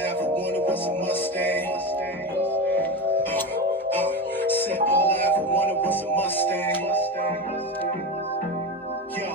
I ever wanted was a Mustang. Said all I ever wanted was a Mustang. Yo,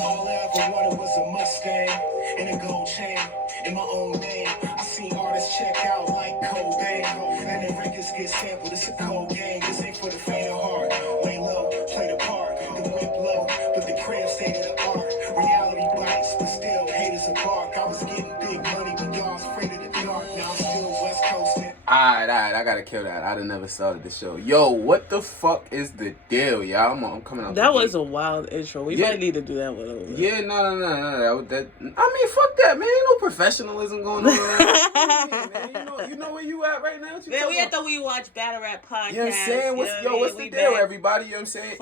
all I ever wanted was a Mustang and a gold chain in my own name. I seen artists check out like Cobain, and then records get sampled. It's a cold game. This ain't for the faint of heart. Lay low, play the part. The whip low, but the crib state of the art. Reality bites, but still haters a bark. I was getting big money, but y'all was afraid of the dark. Now I'm still West Coasting. Alright, I gotta kill that. I'd have never started the show. Yo, what the fuck is the deal, y'all? I'm coming out. That was a wild intro. We might need to do that one over. Yeah, no. That, I mean, fuck that, man. Ain't no professionalism going on. Man. You know where you at right now? Man, we at the WeWatch BattleRap Podcast. You know what I'm saying? What's the deal, everybody? You know what I'm saying?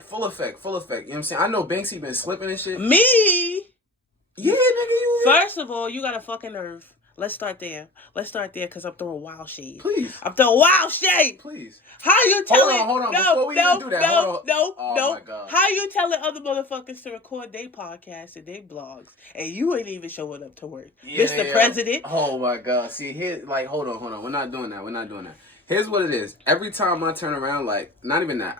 Full effect. You know what I'm saying? I know Banksy been slipping and shit. Me? Yeah, nigga, you. First of all, you got a fucking nerve. Let's start there, because I'm throwing wild shade. Please. I'm throwing wild shade. Please. How you telling... Hold on. Before we even do that, no. My God. How you telling other motherfuckers to record their podcasts and their blogs, and you ain't even showing up to work? Mr. President. Oh, my God. See, here, like, hold on. We're not doing that. Here's what it is. Every time I turn around, like, not even that,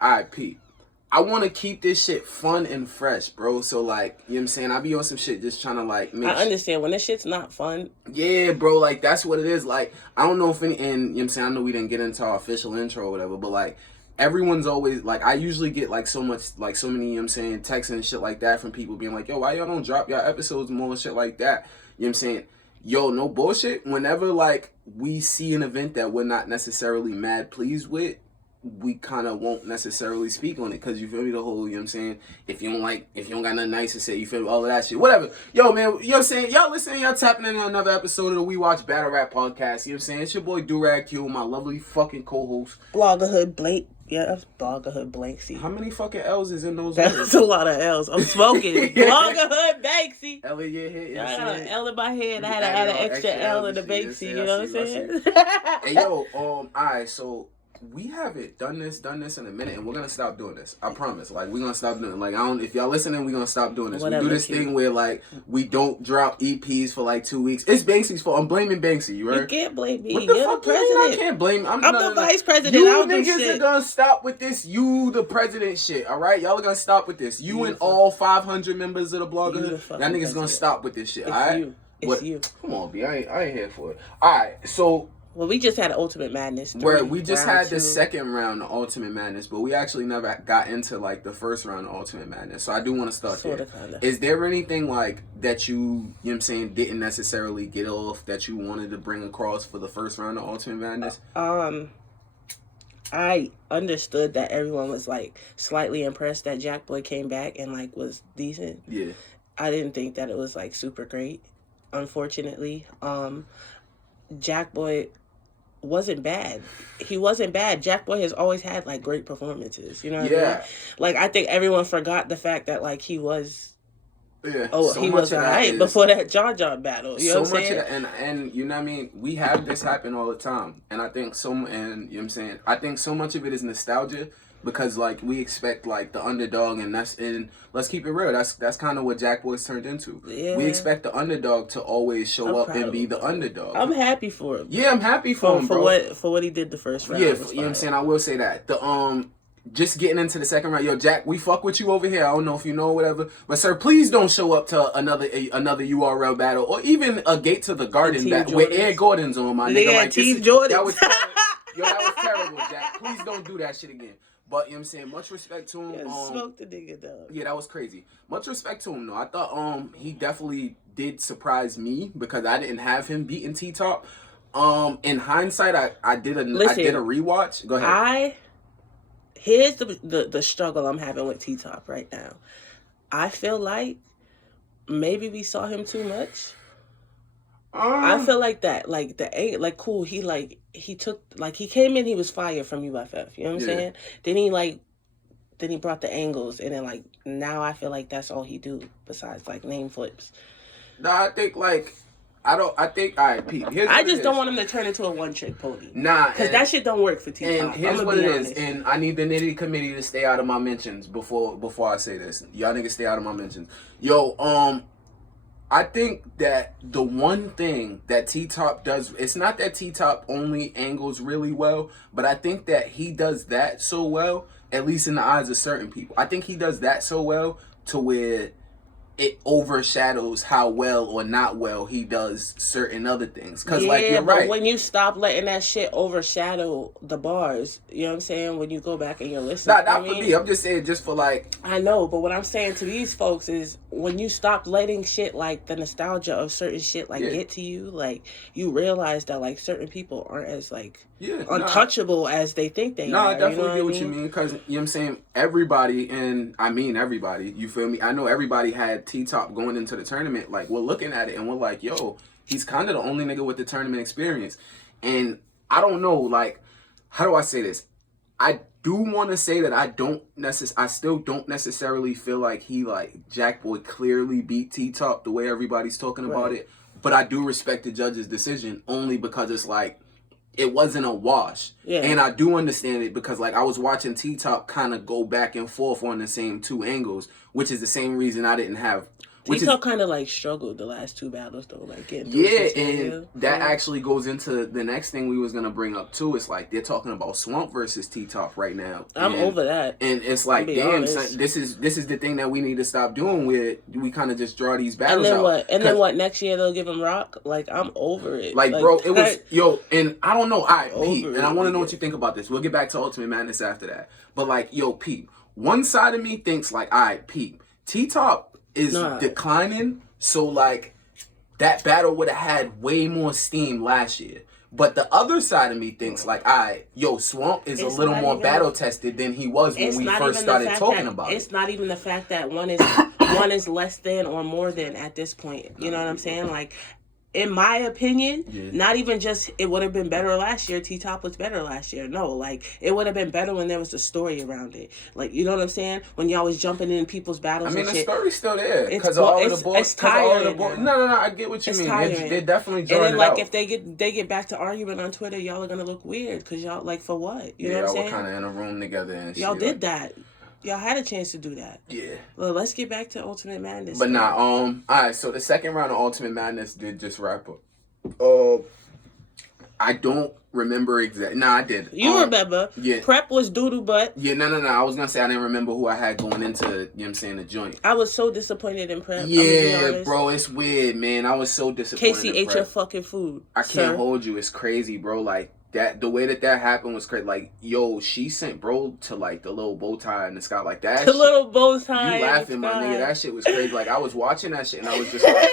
I want to keep this shit fun and fresh, bro. So, like, you know what I'm saying? I be on some shit just trying to, like, make I understand. When this shit's not fun. Yeah, bro. Like, that's what it is. Like, I don't know if any... And, you know what I'm saying? I know we didn't get into our official intro or whatever, but, like, everyone's always... Like, I usually get, like, so many, you know what I'm saying, texts and shit like that from people being like, yo, why y'all don't drop y'all episodes more and shit like that? You know what I'm saying? Yo, no bullshit. Whenever, like, we see an event that we're not necessarily mad pleased with, we kind of won't necessarily speak on it, because you feel me, the whole, you know what I'm saying, if you don't got nothing nice to say, you feel me, all of that shit, whatever. Yo, man, you know what I'm saying, y'all listening, y'all tapping into another episode of the WeWatch BattleRap Podcast, you know what I'm saying, it's your boy Durag Q, my lovely fucking co-host. Bloggerhood Blake. Yeah, that's Bloggerhood Banksy. How many fucking L's is in those words? That's a lot of L's. I'm smoking. Bloggerhood Banksy. L in your head. I got an L in my head. I had to add an extra L in the Banksy. You know what I'm saying? Hey, yo, alright, so we haven't done this in a minute, and we're gonna stop doing this. I promise. Like, we're gonna stop doing it. Like, if y'all listening, we're gonna stop doing this. Whatever, we do this thing where, like, we don't drop EPs for like 2 weeks. It's Banksy's fault. I'm blaming Banksy. You right? You can't blame me. What the You're fuck? The president. I can't blame. I'm the vice president. You I don't do niggas shit. are gonna stop with this. You the president shit. All right, y'all are gonna stop with this. You and all 500 members of the blogger. That niggas gonna stop with this shit. All right. It's you. Come on, B. I ain't here for it. All right, so. Well, we just had Ultimate Madness 3. Where we just had the second round of Ultimate Madness, but we actually never got into, like, the first round of Ultimate Madness. So I do want to start there. Is there anything, like, that you know what I'm saying, didn't necessarily get off that you wanted to bring across for the first round of Ultimate Madness? I understood that everyone was, like, slightly impressed that Jack Boy came back and, like, was decent. Yeah. I didn't think that it was, like, super great, unfortunately. Jack Boy wasn't bad. He wasn't bad. Jack Boy has always had, like, great performances. You know what I mean? Like, I think everyone forgot the fact that, like, he was... Yeah. Oh, he was alright before that John battle. You know what I'm saying? And you know what I mean? We have this happen all the time. And I think you know what I'm saying? I think so much of it is nostalgia. Because, like, we expect, like, the underdog, and let's keep it real, that's kind of what Jack Boy's turned into. Yeah. We expect the underdog to always show up and be the underdog. I'm happy for him. Yeah, I'm happy for him, bro. For what he did the first round. Yeah, you know what I'm saying? I will say that. Just getting into the second round, yo, Jack, we fuck with you over here. I don't know if you know or whatever, but sir, please don't show up to another URL battle or even a Gate to the Garden battle where Ed Gordon's on, my nigga. Like, that was terrible, Jack. Please don't do that shit again. But, you know what I'm saying, much respect to him. Yeah, smoke the nigga, though. Yeah, that was crazy. Much respect to him, though. I thought he definitely did surprise me because I didn't have him beating T-Top. In hindsight, I did a rewatch. Go ahead. Here's the struggle I'm having with T-Top right now. I feel like maybe we saw him too much. I feel like that, cool. He took, like, he came in, he was fired from UFF. You know what I'm saying? Then he brought the angles, and then, like, now I feel like that's all he do besides, like, name flips. Nah, I think, like, all right, Pete. I just don't want him to turn into a one-trick pony. Nah. Because that shit don't work for T-Top. And here's what it is, and I need the Nitty Committee to stay out of my mentions before I say this. Y'all niggas stay out of my mentions. Yo, I think that the one thing that T-Top does, it's not that T-Top only angles really well, but I think that he does that so well, at least in the eyes of certain people. I think he does that so well to where it overshadows how well or not well he does certain other things. Because, like, you're but right. when you stop letting that shit overshadow the bars, you know what I'm saying? When you go back and you're listening. Not for me. I'm just saying just for, like... I know, but what I'm saying to these folks is when you stop letting shit like the nostalgia of certain shit, like, get to you, like, you realize that, like, certain people aren't as, like... untouchable as they think they are. I definitely get what I mean? you mean, because, you know what I'm saying, everybody, and I mean everybody, you feel me? I know everybody had T-Top going into the tournament, like, we're looking at it and we're like, yo, he's kind of the only nigga with the tournament experience. And I don't know, like, how do I say this? I do want to say that I still don't necessarily feel like he, like, Jackboy clearly beat T-Top the way everybody's talking about it, but I do respect the judge's decision only because it's like, it wasn't a wash. Yeah. And I do understand it because, like, I was watching T-Top kind of go back and forth on the same two angles, which is the same reason I didn't have... T-Top kind of, like, struggled the last two battles, though. Like, getting through and that actually goes into the next thing we was going to bring up, too. It's like, they're talking about Swamp versus T-Top right now. I'm over that. And it's like, damn, son, this is the thing that we need to stop doing where we kind of just draw these battles out. And then what? Next year they'll give him Rock? Like, I'm over it. Like, bro, it was... Yo, and I don't know. All right, Pete, and I want to know what you think about this. We'll get back to Ultimate Madness after that. But, like, yo, Pete, one side of me thinks, like, all right, Pete, T-Top is declining, so, like, that battle would have had way more steam last year. But the other side of me thinks, like, all right, yo, Swamp is a little more battle-tested than he was when we first started talking about it. It's not even the fact that one is less than or more than at this point. You know what I'm saying? Like, in my opinion, not even just it would have been better last year. T-Top was better last year. No, like, it would have been better when there was a story around it. Like, you know what I'm saying? When y'all was jumping in people's battles. I mean, the story's still there because of all of the boys. It's tiring. No, I get what you mean. They're definitely drawing and then, like, out. if they get back to arguing on Twitter, y'all are gonna look weird because y'all, like, for what? You know what I'm saying? Y'all were kind of in a room together and y'all shit. did that. Y'all had a chance to do that. Yeah. Well, let's get back to Ultimate Madness. But all right, so the second round of Ultimate Madness did just wrap up. I don't remember exactly. Nah, I did. You remember. Yeah. Prep was doodoo butt. Yeah, no. I was going to say I didn't remember who I had going into, you know what I'm saying, the joint. I was so disappointed in Prep. Yeah, bro, it's weird, man. I was so disappointed Casey ate your fucking food. I can't hold you. It's crazy, bro. Like, the way that happened was crazy. Like, yo, she sent bro to, like, the little bow tie in the sky. Like, that The little bow tie. You laughing, my nigga. That shit was crazy. Like, I was watching that shit and I was just like...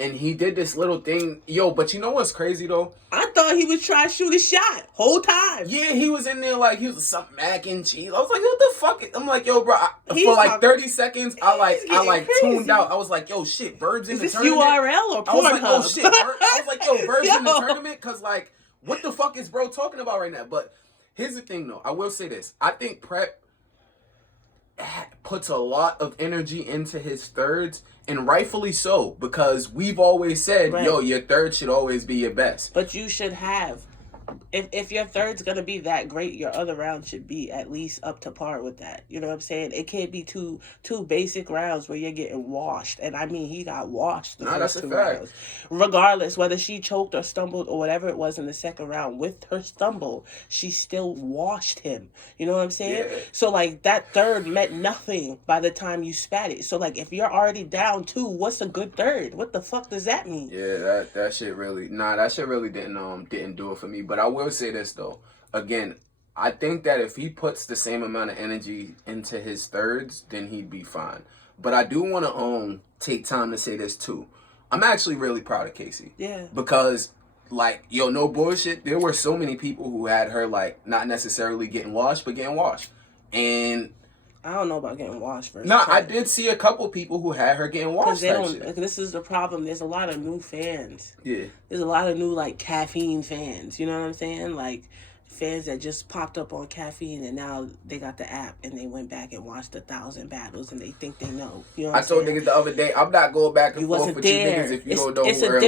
And he did this little thing. Yo, but you know what's crazy, though? I thought he was trying to shoot a shot whole time. Yeah, he was in there like, he was some mac and cheese. I was like, what the fuck? I'm like, yo, bro. For like 30 seconds, I tuned out. I was like, yo, shit, Bird's in the tournament. Is this URL or Pornhub? I was like, oh, shit. I was like, yo, Bird's in the tournament? Because, like, what the fuck is bro talking about right now? But here's the thing, though. I will say this. I think Prep puts a lot of energy into his thirds, and rightfully so, because we've always said, yo, your third should always be your best. But you should have, if your third's gonna be that great, your other round should be at least up to par with that. You know what I'm saying? It can't be two basic rounds where you're getting washed. And I mean, he got washed the first two rounds. Regardless, whether she choked or stumbled or whatever it was in the second round, with her stumble, she still washed him. You know what I'm saying? Yeah. So, like, that third meant nothing by the time you spat it. So, like, if you're already down 2, what's a good third? What the fuck does that mean? Yeah, that shit really didn't do it for me. But I will say this, though. Again, I think that if he puts the same amount of energy into his thirds, then he'd be fine. But I do want to take time to say this, too. I'm actually really proud of Casey. Yeah. Because, like, yo, no bullshit, there were so many people who had her, like, not necessarily getting washed, but getting washed. And... I don't know about getting washed first. No, I did see a couple people who had her getting washed. This is the problem. There's a lot of new fans. Yeah. There's a lot of new, like, caffeine fans. You know what I'm saying? Like, fans that just popped up on caffeine and now they got the app and they went back and watched 1,000 battles and they think they know. You know what I told niggas the other day, I'm not going back and forth with you niggas if you don't know who Earl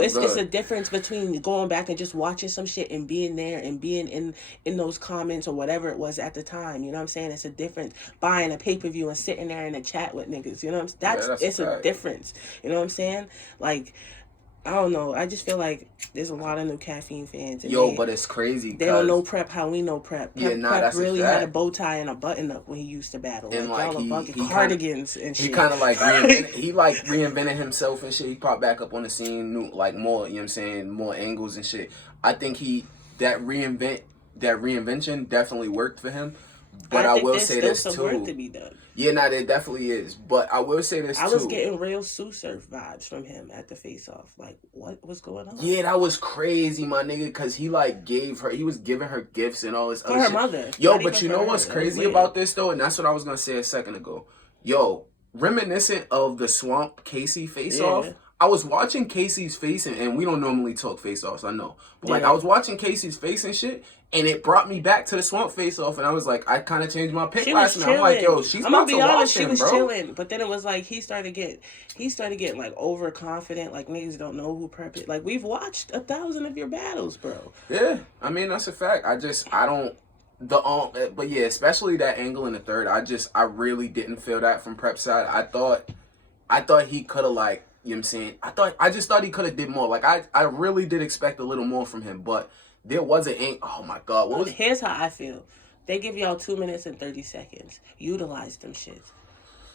is. It's a difference between going back and just watching some shit and being there and being in those comments or whatever it was at the time. You know what I'm saying? It's a difference. Buying a pay-per-view and sitting there in a chat with niggas. You know what I'm saying? It's a difference. You know what I'm saying? Like, I don't know. I just feel like there's a lot of new caffeine fans. And but it's crazy. They don't know Prep how we know Prep. Prep that's really had a bow tie and a button up when he used to battle. And like he cardigans and shit. He kind of like reinvented himself and shit. He popped back up on the scene, new, like more. You know what I'm saying? More angles and shit. I think that reinvention definitely worked for him. But I will say this too. Work to be done. Yeah, there definitely is. But I will say this too. I was getting real Sue Surf vibes from him at the face-off. Like, what was going on? Yeah, that was crazy, my nigga, because he was giving her gifts and all this other shit. For her mother. Yo, but you know what's crazy about this, though? And that's what I was going to say a second ago. Yo, reminiscent of the Swamp Casey face-off, I was watching Casey's face, and we don't normally talk face-offs, I know. But, like, I was watching Casey's face and shit, and it brought me back to the Swamp face-off, and I was like, I kind of changed my pick last night. I'm like, yo, she's about to watch him, bro. She was chilling, but then it was like he started getting like overconfident, like niggas don't know who Prep is. Like, we've watched 1,000 of your battles, bro. Yeah, I mean, that's a fact. But yeah, especially that angle in the third, I really didn't feel that from Prep's side. I thought he could have, like, you know what I'm saying? I just thought he could have did more. Like, I really did expect a little more from him, but there was oh my God. Here's how I feel. They give y'all 2 minutes and 30 seconds. Utilize them shits.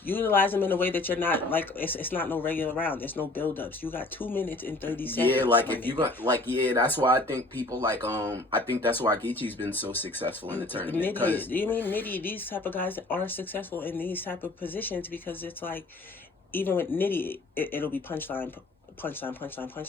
Utilize them in a way that you're not, like, it's not no regular round. There's no build-ups. You got 2 minutes and 30 seconds. Yeah, like, if you got, like, yeah, that's why I think people, like, I think that's why Geechee's been so successful in the tournament. You mean Nitty, these type of guys are successful in these type of positions because it's like, even with Nitty, it'll be punchline.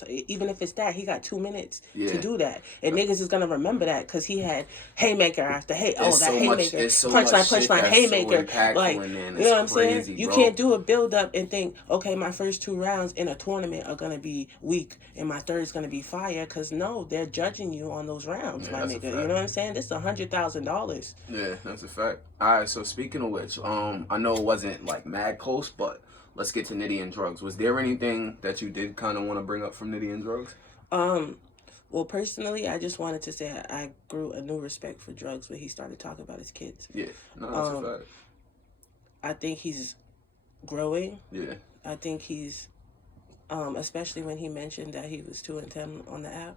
Even if it's that, he got 2 minutes to do that. And niggas is going to remember that because he had haymaker after haymaker. Punchline, haymaker. So like, you know what I'm saying? You can't do a build-up and think, okay, my first 2 rounds in a tournament are going to be weak and my third is going to be fire because, no, they're judging you on those rounds, my nigga. You know what I'm saying? This is $100,000. Yeah, that's a fact. All right, so speaking of which, I know it wasn't, like, mad close, but let's get to Nitty and Drugs. Was there anything that you did kind of want to bring up from Nitty and Drugs? Well, personally, I just wanted to say I grew a new respect for Drugs when he started talking about his kids. Yeah, no, that's a fact. I think he's growing. Yeah. I think he's, especially when he mentioned that he was 2 and 10 on the app.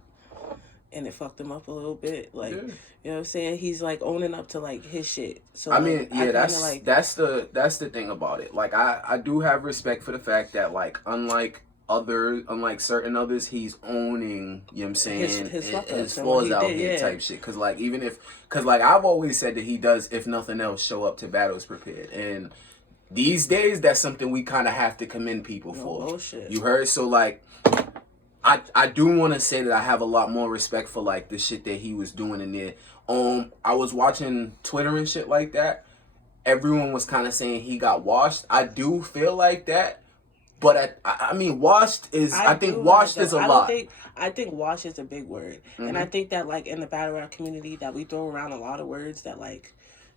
And it fucked him up a little bit. Like, you know what I'm saying? He's, like, owning up to, like, his shit. So I mean, yeah, that's the thing about it. Like, I do have respect for the fact that, like, unlike certain others, he's owning, you know what I'm saying, his flaws out here type shit. Because, like, I've always said that he does, if nothing else, show up to battles prepared. And these days, that's something we kind of have to commend people for. Bullshit. You heard? So, like, I do want to say that I have a lot more respect for, like, the shit that he was doing in there. I was watching Twitter and shit like that. Everyone was kind of saying he got washed. I do feel like that. But I mean, washed is, I think washed is a lot. I think washed is a big word. Mm-hmm. And I think that, like, in the battle rap community that we throw around a lot of words that, like,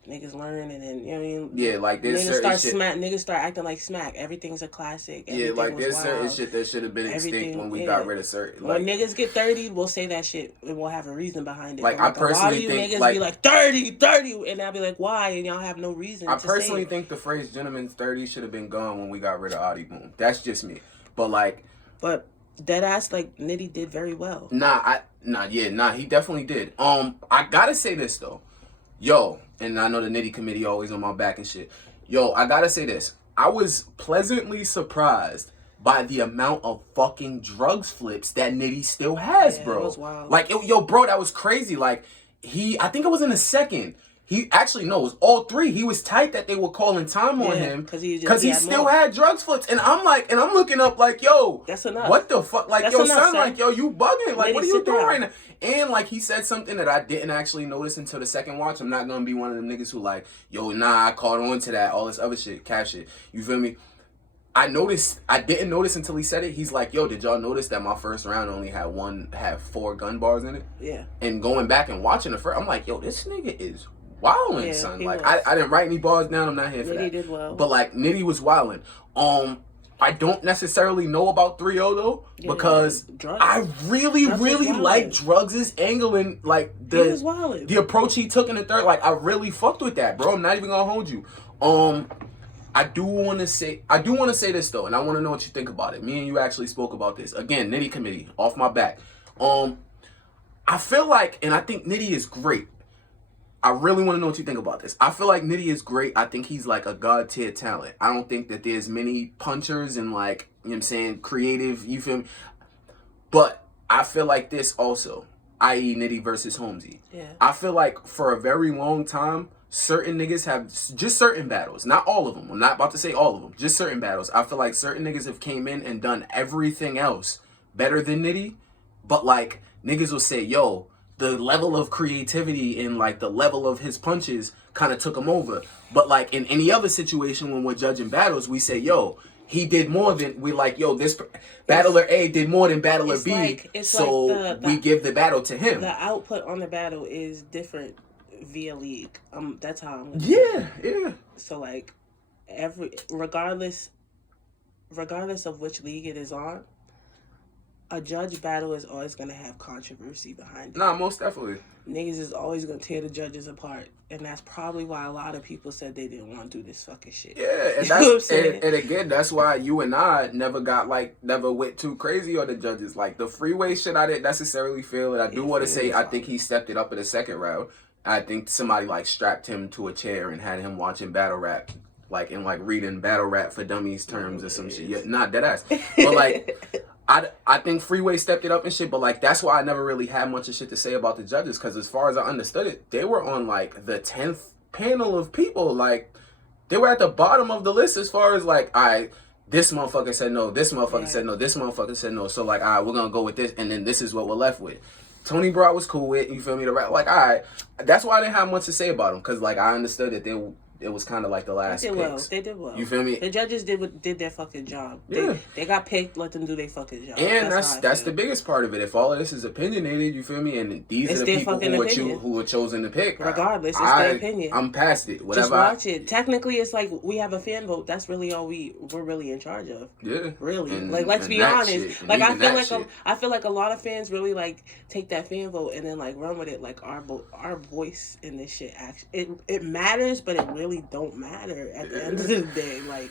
niggas learn and then, you know what I mean? Yeah, like there's certain shit. Niggas start acting like Smack. Everything's a classic. Yeah, like there's certain shit that should have been extinct when we got rid of certain. Like, when niggas get 30, we'll say that shit and we'll have a reason behind it. Like, I personally think, a lot of you niggas be like 30, and I'll be like, why? And y'all have no reason I personally think the phrase gentleman's 30 should have been gone when we got rid of Adi Boom. That's just me. But, like... But deadass, like, Nitty did very well. He definitely did. I gotta say this, though. Yo, and I know the Nitty committee always on my back and shit. Yo, I gotta say this. I was pleasantly surprised by the amount of fucking drugs flips that Nitty still has, bro. That was wild. Like, yo, bro, that was crazy. Like, I think it was in the second. It was all 3. He was tight that they were calling time on him because he still had drugs flips. And I'm looking up like, yo, that's enough. What the fuck? Like, yo, son, like, yo, you bugging. Like, Nitty, what are you doing right now? And, like, he said something that I didn't actually notice until the second watch. I'm not going to be one of them niggas who, like, yo, nah, I caught on to that, all this other shit, cat shit. You feel me? I didn't notice until he said it. He's like, yo, did y'all notice that my first round only had 4 gun bars in it? Yeah. And going back and watching the first, I'm like, yo, this nigga is wilding, son. Like, I didn't write any bars down. I'm not here for that. Nitty did well. But, like, Nitty was wilding. I don't necessarily know about 3-0, though, because I really like Drugs' angle and, like, the approach he took in the third. Like, I really fucked with that, bro. I'm not even gonna hold you. I do want to say this, though, and I want to know what you think about it. Me and you actually spoke about this. Again, Nitty Committee, off my back. I feel like, and I think Nitty is great. I really want to know what you think about this. I feel like Nitty is great. I think he's like a god tier talent. I don't think that there's many punchers and, like, you know what I'm saying, creative, you feel me? But I feel like this also, i.e. Nitty versus Holmesy. Yeah. I feel like for a very long time, certain niggas have, just certain battles, not all of them. I'm not about to say all of them, just certain battles. I feel like certain niggas have came in and done everything else better than Nitty, but, like, niggas will say, yo, the level of creativity and, like, the level of his punches kind of took him over. But, like, in any other situation when we're judging battles, we say, yo, he did more than, we like, yo, this battler A did more than battler B, so we give the battle to him. The output on the battle is different via league. That's how I'm gonna yeah. So, like, regardless of which league it is on, a judge battle is always going to have controversy behind it. Nah, most definitely. Niggas is always going to tear the judges apart. And that's probably why a lot of people said they didn't want to do this fucking shit. Yeah, and that's and again, that's why you and I never went too crazy on the judges. Like, the freeway shit, I didn't necessarily feel it. I do want to say I think he stepped it up in the second round. I think somebody, like, strapped him to a chair and had him watching battle rap. Like, and, like, reading battle rap for dummies terms or some shit. Yeah, not dead ass. But, like, I think Freeway stepped it up and shit, but, like, that's why I never really had much of shit to say about the judges, because as far as I understood it, they were on, like, the 10th panel of people. Like, they were at the bottom of the list as far as, like, this motherfucker said no, this motherfucker said no, this motherfucker said no. So, like, we're going to go with this, and then this is what we're left with. Tony Broad was cool with, you feel me? Like, that's why I didn't have much to say about him, because, like, I understood that it was kind of like the last picks. They did well. You feel me? The judges did their fucking job. Yeah. They got picked, let them do their fucking job. And that's the biggest part of it. If all of this is opinionated, you feel me? And these are the people who were chosen to pick. Regardless, it's their opinion. I'm past it. Whatever. Just watch it. Technically, it's like we have a fan vote. That's really all we're really in charge of. Yeah. Really. Like, let's be honest. Like, I feel like a lot of fans really, like, take that fan vote and then, like, run with it. Like, our voice in this shit, actually, it matters, but it really don't matter. At the end of the day, like,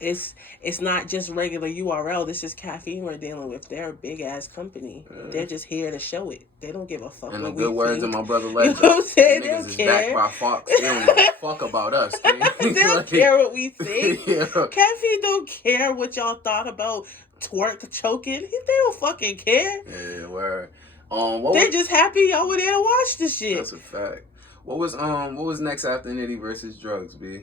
it's not just regular URL. This is Caffeine we're dealing with. They're a big ass company. They're just here to show it. They don't give a fuck. And what the good words of my brother Legend. You know what I'm saying? They don't care. Backed by Fox. They don't give a fuck about us. They don't care what we think. Yeah. Caffeine don't care what y'all thought about twerk choking. They don't fucking care. Yeah, word. They're just happy y'all were there to watch the shit. That's a fact. What was next after Nitty versus Drugs, B?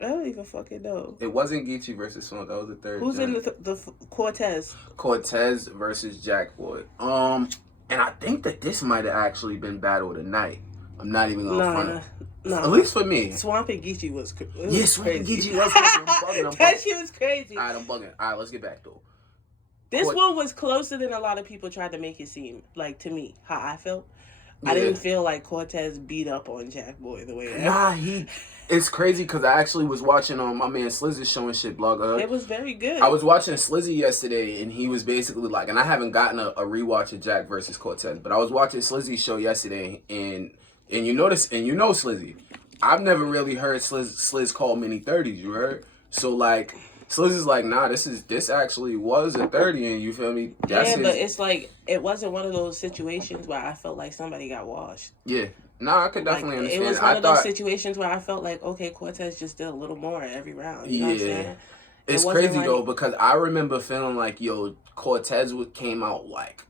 I don't even fucking know. It wasn't Geechee versus Funk. That was the third. Who's in the Cortez? Cortez versus Jack Boy. And I think that this might have actually been battle of the night. I'm not even gonna front it. No. At least for me. Swamp and Geechee was crazy. Yeah, Swamp and Geechee was crazy. That shit was crazy. Alright, I'm bugging. Alright, let's get back though. This one was closer than a lot of people tried to make it seem. Like, to me, how I felt. Yeah. I didn't feel like Cortez beat up on Jack Boy the way that. Nah, it's crazy because I actually was watching my man Slizzy's show and shit, blog. It was very good. I was watching Slizzy yesterday, and he was basically like, and I haven't gotten a rewatch of Jack versus Cortez, but I was watching Slizzy's show yesterday, and you notice, and you know Slizzy, I've never really heard Sliz call many 30s, you heard? So, like, Sliz is like, nah, this actually was a 30, and you feel me? But it's like, it wasn't one of those situations where I felt like somebody got washed. Yeah. Nah, I could definitely understand. It was one of those situations where I felt like, okay, Cortez just did a little more every round. You know what I'm saying? It's crazy, though, because I remember feeling like, yo, Cortez came out like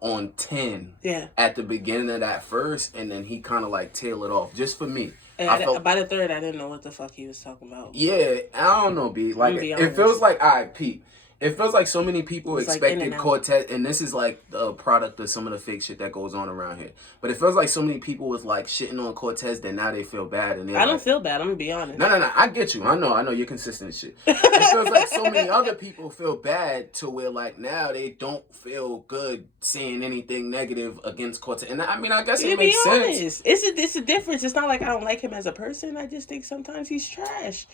on 10 at the beginning of that first, and then he kind of like tailed it off, just for me. And by the third, I didn't know what the fuck he was talking about. Yeah, I don't know, B. Like, it feels like, all right, Pete, It feels like so many people It's like in expected and out. Cortez, and this is like a product of some of the fake shit that goes on around here. But it feels like so many people was like shitting on Cortez that now they feel bad, and I don't feel bad. I'm gonna be honest. No. I get you. I know. You're consistent as shit. It feels like so many other people feel bad to where like now they don't feel good saying anything negative against Cortez. And I mean, I guess it makes sense. It's a difference. It's not like I don't like him as a person. I just think sometimes he's trash.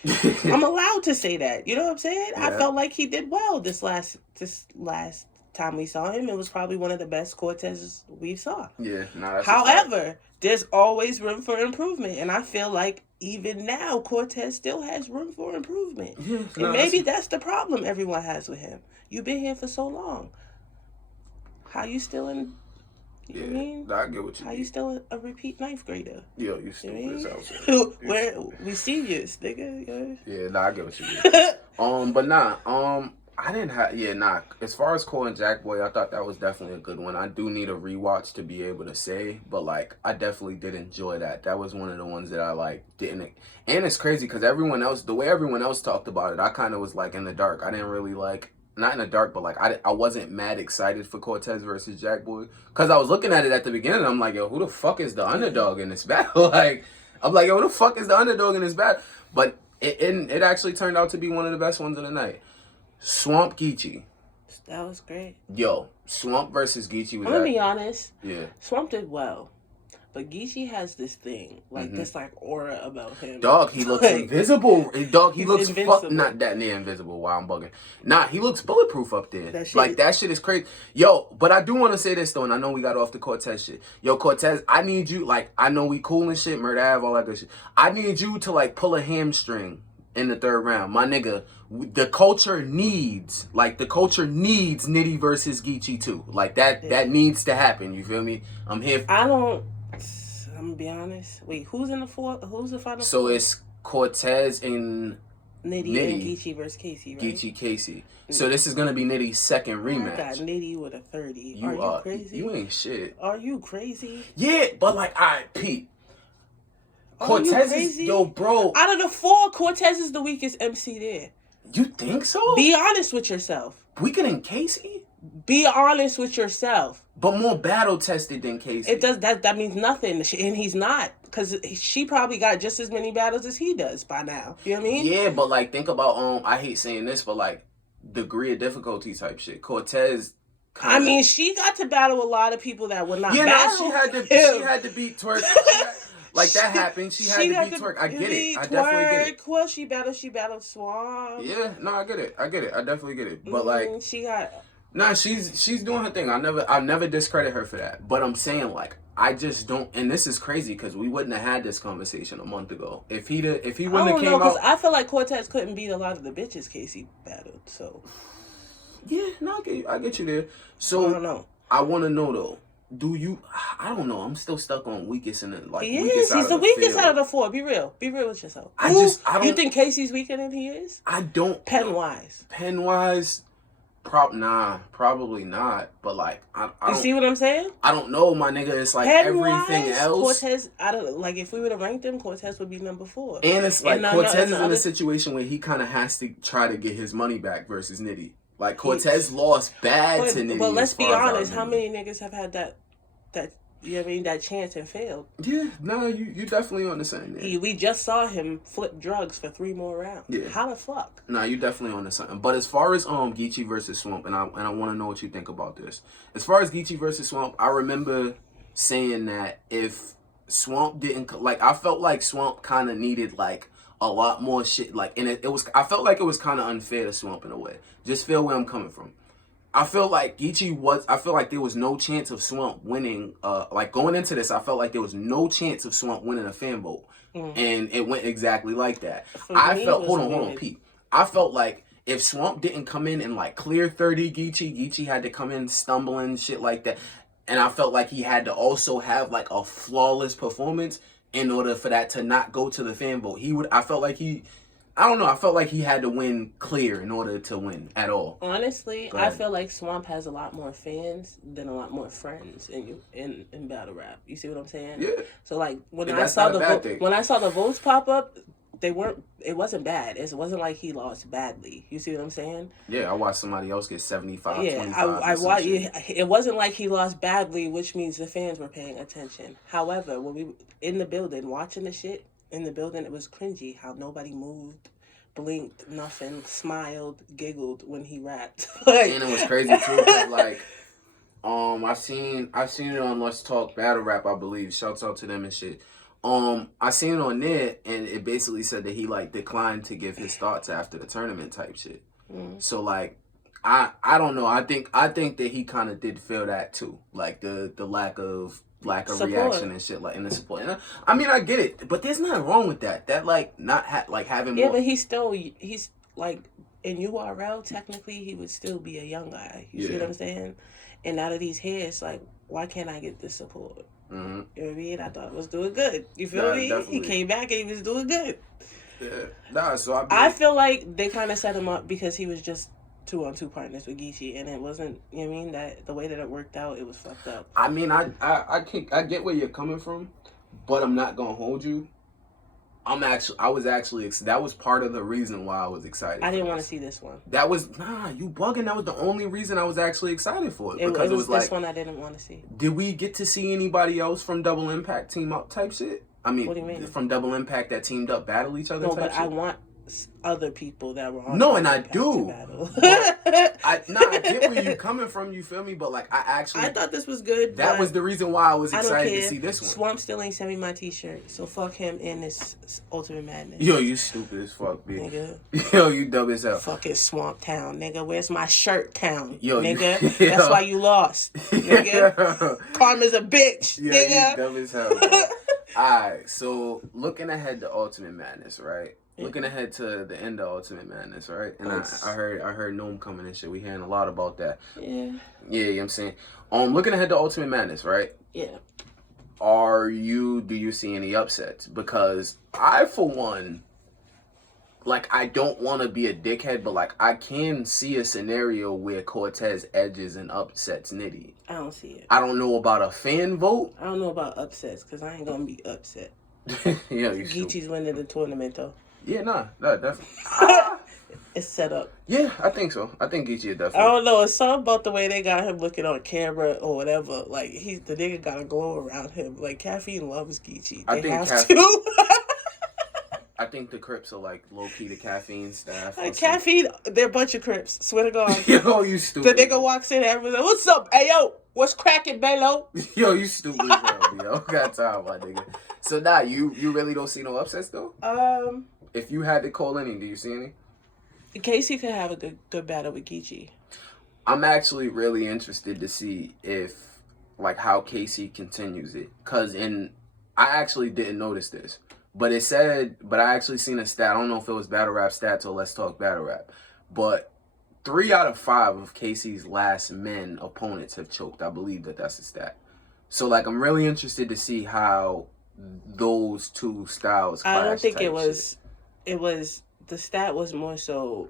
I'm allowed to say that. You know what I'm saying? Yeah. I felt like he did well this last time we saw him. It was probably one of the best Cortezes we saw. Yeah. That's However, there's always room for improvement, and I feel like even now Cortez still has room for improvement. Yeah, and maybe that's the problem everyone has with him. You've been here for so long. How you still in? You know what I mean? I get what you mean. How you still a repeat ninth grader? Yo, you stupid as hell. You Where we seniors, nigga. Yeah, I get what you mean. But I didn't have as far as Cole and Jackboy, I thought that was definitely a good one. I do need a rewatch to be able to say, but like I definitely did enjoy that. That was one of the ones that I like didn't. And it's crazy because the way everyone else talked about it, I kind of was like in the dark. I didn't really like. Not in the dark, but like I wasn't mad excited for Cortez versus Jackboy because I was looking at it at the beginning. And I'm like, yo, who the fuck is the underdog in this battle? Like, I'm like, yo, who the fuck is the underdog in this battle? But it actually turned out to be one of the best ones of the night. Swamp Geechee. That was great. Yo, Swamp versus Geechee was. I'm gonna be honest. Yeah. Swamp did well. But Geechee has this thing, like this like aura about him. Dog, he looks invisible. Dog, he looks not that near invisible. Wow, I'm bugging. Nah, he looks bulletproof up there. That shit is crazy. Yo, but I do want to say this though, and I know we got off the Cortez shit. Yo, Cortez, I need you, like, I know we cool and shit, Murder Ave, all that good shit. I need you to like pull a hamstring in the third round. My nigga, the culture needs Nitty versus Geechee too. Like that needs to happen. You feel me? I'm here. I'm gonna be honest. Wait, who's in the fourth? Who's the final? So it's Cortez and Nitty and Geechee versus Casey, right? Geechee Casey. So this is gonna be Nitty's second rematch. I got Nitty with a 30. You are you crazy? You ain't shit. Are you crazy? Yeah, but like, alright, Pete. Cortez is bro. Out of the four, Cortez is the weakest MC there. You think so? Be honest with yourself. Weaker than Casey? Be honest with yourself. But more battle tested than Casey. It does that means nothing, and he's not, because she probably got just as many battles as he does by now. You know what I mean? Yeah, but like think about I hate saying this, but like degree of difficulty type shit. Cortez. I mean, she got to battle a lot of people that would not battle. No, she had to beat Twerk. Like that happened. She had to beat Twerk. I get it. I definitely get it. Well, she battled Swamp. Yeah, no, I get it. I definitely get it. But like she got. Nah, she's doing her thing. I never discredit her for that. But I'm saying like I just don't. And this is crazy because we wouldn't have had this conversation a month ago if he wouldn't have came out. Because I feel like Cortez couldn't beat a lot of the bitches Casey battled. So yeah, no, I get you there. So I don't know. I want to know though. Do you? I don't know. I'm still stuck on weakest and like. He is. He's the weakest out of the four. Be real. Be real with yourself. I don't. You think Casey's weaker than he is? I don't. Pen wise. Probably not. But like, I you see what I'm saying? I don't know, my nigga. It's like everything else. Cortez, like if we would have ranked him, Cortez would be number 4. And it's like Cortez is in a situation where he kind of has to try to get his money back versus Nitty. Like Cortez lost bad to Nitty. But let's be honest, how many niggas have had that you know what I mean, that chance and failed? Yeah, no, you definitely on the same. Yeah. We just saw him flip drugs for 3 more rounds. Yeah. How the fuck? No, you definitely on the same. But as far as Geechee versus Swamp, and I want to know what you think about this. As far as Geechee versus Swamp, I remember saying that if Swamp didn't like, I felt like Swamp kind of needed like a lot more shit. Like, and it was, I felt like it was kind of unfair to Swamp in a way. Just feel where I'm coming from. I feel like I feel like there was no chance of Swamp winning. Like going into this, I felt like there was no chance of Swamp winning a fan vote. And it went exactly like that. Hold on, Pete. I felt like if Swamp didn't come in and like clear 30 Geechee had to come in stumbling, shit like that. And I felt like he had to also have like a flawless performance in order for that to not go to the fan vote. I felt like he had to win clear in order to win at all. Honestly, I feel like Swamp has a lot more fans than a lot more friends in battle rap. You see what I'm saying? Yeah. So like when I saw the votes pop up, it wasn't bad. It wasn't like he lost badly. You see what I'm saying? Yeah, I watched somebody else get 75, Yeah, 25. I watched. It wasn't like he lost badly, which means the fans were paying attention. However, when we in the building watching the shit in the building, it was cringy how nobody moved, blinked, nothing, smiled, giggled when he rapped. Like, and it was crazy too, 'cause, like, I seen it on Let's Talk Battle Rap, I believe. Shouts out to them and shit. I seen it on there, and it basically said that he like declined to give his thoughts after the tournament type shit. So like, I don't know. I think that he kind of did feel that too, like the lack of support. Reaction and shit, like in the support. And I mean, I get it, but there's nothing wrong with that. That like not like having more. But he's like in URL. Technically, he would still be a young guy. You see what I'm saying? And out of these heads, like, why can't I get this support? You know what I mean? I thought it was doing good. You feel me? Definitely. He came back and he was doing good. Yeah. Nah, so I feel like they kind of set him up because he was just 2-on-2 partners with Geechee, and it wasn't. You know what I mean? That the way that it worked out, it was fucked up. I mean, I get where you're coming from, but I'm not gonna hold you. That was part of the reason why I was excited. I didn't want to see this one. That was you bugging. That was the only reason I was actually excited for it, because it was like this one I didn't want to see. Did we get to see anybody else from Double Impact team up type shit? I mean, what do you mean? From Double Impact that teamed up battle each other? No, but shit? I want other people that were on. No, and I do. I get where you coming from. You feel me? But like, I thought this was good. That was the reason why I was excited to see this one. Swamp still ain't sent me my T-shirt, so fuck him in this Ultimate Madness. Yo, you stupid as fuck, bitch. Nigga. Yo, you dumb as hell. Fucking Swamp Town, nigga. Where's my shirt town, yo, nigga? That's why you lost, nigga. Karma's a bitch, yo, nigga. You dumb as hell. Alright, so looking ahead to Ultimate Madness, right? Looking ahead to the end of Ultimate Madness, right? And I heard NOME coming and shit. We hearing a lot about that. Yeah, you know what I'm saying? Looking ahead to Ultimate Madness, right? Yeah. Do you see any upsets? Because I, for one, like, I don't want to be a dickhead, but like, I can see a scenario where Cortez edges and upsets Nitty. I don't see it. I don't know about a fan vote. I don't know about upsets, because I ain't gonna be upset. Yeah, Geechee's winning the tournament, though. Yeah, nah, definitely. It's set up. Yeah, I think so. I think Geechee definitely. I don't know. It's something about the way they got him looking on camera or whatever. Like, the nigga got a glow around him. Like, Caffeine loves Geechee. They have to. I think the Crips are like low key the Caffeine staff. Like, Caffeine, they're a bunch of Crips. Swear to God. Yo, you stupid. The nigga walks in, everyone's like, "What's up? Hey, yo, what's cracking, Bello?" Yo, you stupid as hell, yo. Got time, my nigga. So nah, you really don't see no upsets though? If you had to call any, do you see any? Casey could have a good battle with Geechee. I'm actually really interested to see if, like, how Casey continues it. I actually didn't notice this. But I actually seen a stat. I don't know if it was Battle Rap Stats or Let's Talk Battle Rap. But 3 out of 5 of Casey's last men opponents have choked. I believe that's a stat. So, like, I'm really interested to see how those two styles clash. I don't think it was... The stat was more so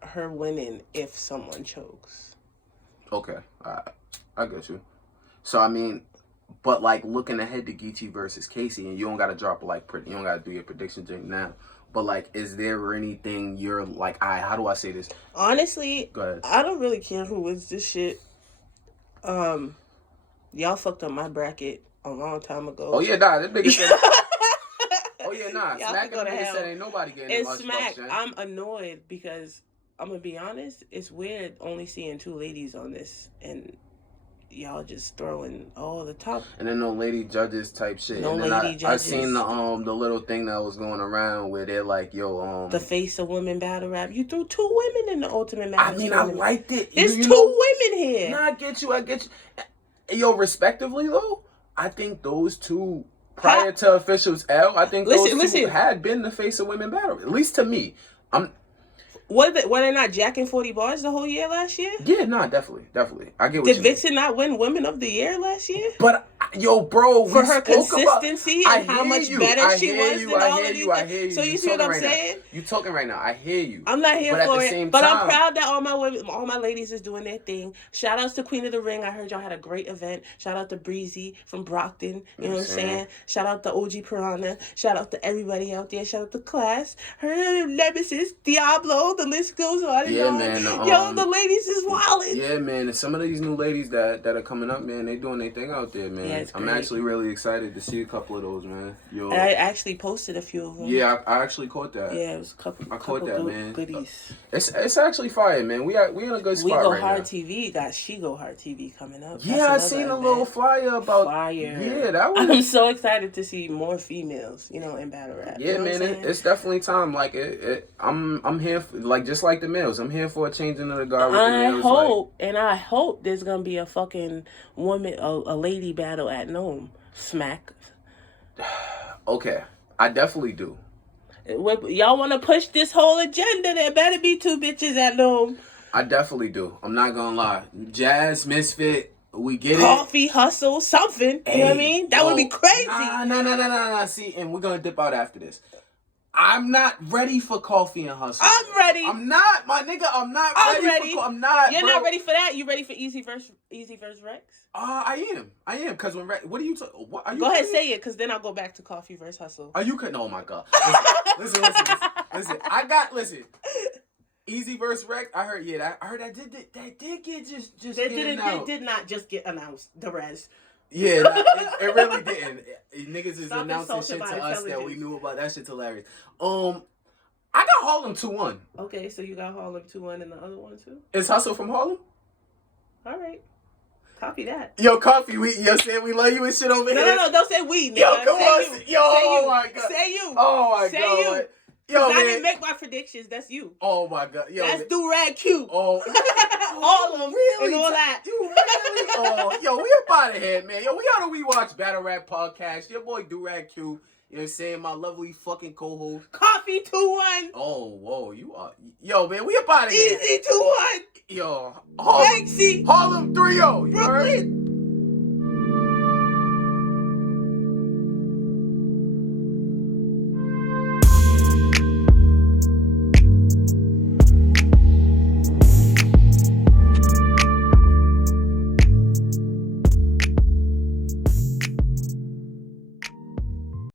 her winning if someone chokes. Okay. I get you. So, I mean... But, like, looking ahead to Geechee versus Casey, and you don't got to you don't got to do your prediction drink now. But, like, is there anything you're, like, how do I say this? Honestly, go ahead. I don't really care who wins this shit. Y'all fucked up my bracket a long time ago. Oh, yeah, nah, this nigga said... Oh, yeah, nah. Smack and nigga said ain't nobody getting much Smack, fuck, I'm annoyed because, I'm going to be honest, it's weird only seeing 2 ladies on this, and... y'all just throwing all the top. And then no lady judges type shit. No and then lady judges. I seen the little thing that was going around where they're like, yo, the face of women battle rap. You threw 2 women in the Ultimate Madness. I mean, I liked it. There's 2 women here. Nah, I get you. Yo, respectively though, I think those 2 prior to officials I think those 2 had been the face of women battle. At least to me. Were they not jacking 40 bars the whole year last year? Yeah, nah, definitely. I get what Did Vixen not win Women of the Year last year? But Yo, bro, for we her spoke consistency about, and how much better she was than all of these. I hear you. So you You see what I'm talking right saying? now. You talking right now. I hear you. I'm not here But for at the it, same but I'm time- proud that all my women, all my ladies is doing their thing. Shout outs to Queen of the Ring. I heard y'all had a great event. Shout out to Breezy from Brockton. You know what I'm saying? Shout out to OG Piranha. Shout out to everybody out there. Shout out to Class. Her Nemesis, Diablo. The list goes on. Yeah, man. Yo, the ladies is wildin'. Yeah, man. And some of these new ladies that are coming up, man, they doing their thing out there, man. Yeah, it's I'm great. actually really excited to see a couple of those, man. Yo. And I actually posted a few of them. Yeah, I actually caught that. Yeah, it was a couple. I caught that, man. Goodies. It's actually fire, man. We in a good spot We Go right Hard now. TV got She Go Hard TV coming up. Yeah, I seen a little flyer about. Fire. Yeah, that was. I'm so excited to see more females, you know, in battle rap. Yeah, you know man, it's definitely time. Like I'm here for, like, just like the males. I'm here for a change into the guard with the males. I hope there's gonna be a fucking woman, a lady battle at NOME. Smack. Okay, I definitely do. Y'all want to push this whole agenda? There better be 2 bitches at NOME. I definitely do. I'm not gonna lie. Jazz, Misfit, we get Coffee, Hustle, something. You know what I mean? That would be crazy. Nah. See, and we're gonna dip out after this. I'm not ready for Coffee and Hustle. I'm ready. I'm not, my nigga. I'm not ready. I'm not. You're bro. not ready for that. You ready for Easy verse Rex? I am. Cause what are you? What are you? Go ahead, say it, cause then I'll go back to Coffee versus Hustle. Are you? Oh my god. Listen. Listen. Easy versus Rex. I heard. Yeah, I heard that did get just. It did not just get announced. The rest. Yeah, it really didn't. Niggas is Stop announcing shit insulting to my us that we intelligence. knew about. That shit's hilarious. I got Harlem 2-1. Okay, so you got Harlem 2-1 and the other one too? Is Hustle from Harlem? All right. Copy that. Yo, Coffee, you saying we love you and shit over here? No, don't say we, nigga. Yo, come say on. You. Yo, oh my god. Say you. Oh my say god. You. Yo, I man. didn't make my predictions. That's you. Oh my god. Yo, That's Durag Q. Oh. All of them. Really? And all that. You really? Oh, yo, we up out of here, man. Yo, we on the WeWatch BattleRap podcast. Your boy Durag Q. You know what I'm saying? My lovely fucking co-host. Coffee 2-1. Oh, whoa, you are. Yo, man, we up out of here. Easy 2-1. Yo, Bankszy. Harlem 3-0. You heard? Brooklyn.